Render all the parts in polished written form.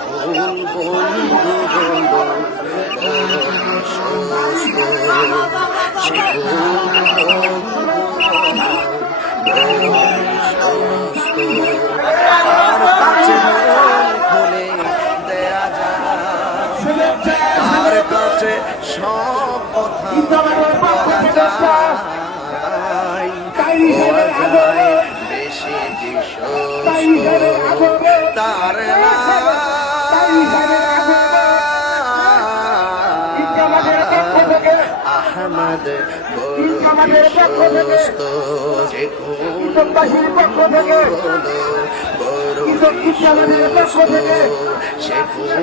কোন বন্ধু বলো বিশ্বস্ত, সে কোন বন্ধু বলো বিশ্বস্ত, তার কাছে মন খুলে দেয়া যায়, তার কাছে সব কথা বলা যায়, হওয়া যায় বেশি বিশ্বস্ত তার আহমদ বড় বিশ্বস্ত, যে কোন বড় বিশ্বস্ত, সে কোন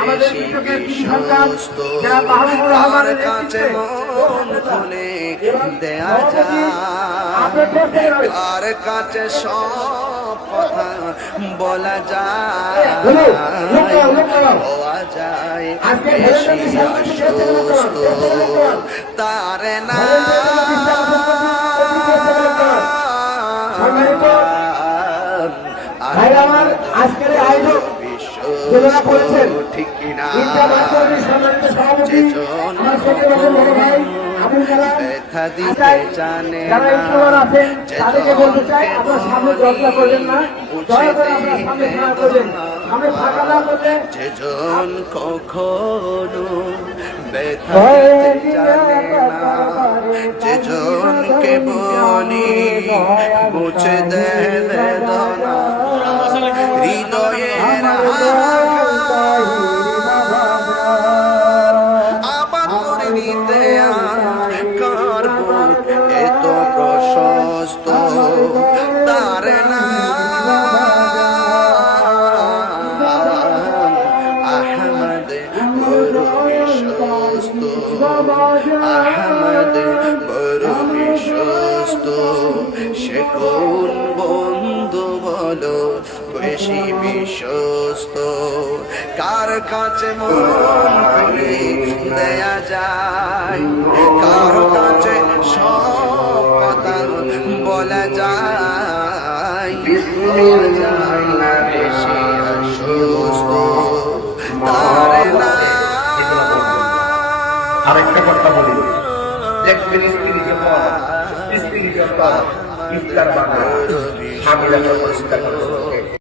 বেশি বিশ্বস্ত, তার কাছে মন খুলে দেয়া যায়, তার কাছে সব কথা বলা যায়, হওয়া যায় বেশি আশ্বস্ত তার না আজকের আয়োজক যারা করেছেন ঠিক কিনা, ব্যথা দিতে জানে না, তাদেরকে বলতে চাই আপনার সামনে দরজা করবেন না, দয়া করে আপনার সামনে খাড়া করবেন, সামনে ফাঁকা না করলে যেজন কখনো ব্যথা দিতে জানে না, যেজনকে বলি মুছে দেয় বেদনা, হৃদয়ের আবার করে নিতে কার বুক এত প্রশস্ত, তার না আহমদ বড় বিশ্বস্ত, আহমদ বড় বিশ্বস্ত, সে কোন বন্ধু বলো বেশি বিশ্বস্ত, কার কাছে মন খুলে দেয়া যায়, কার কাছে সব কথা বলা যায়, বেশি অসুস্থ তার না। আরেকটা কথা বলি, দেখবেন স্ত্রীকে পড়া, স্ত্রীকে পড়া ইফতার বানানো, স্বামীরা পরিষ্কার করে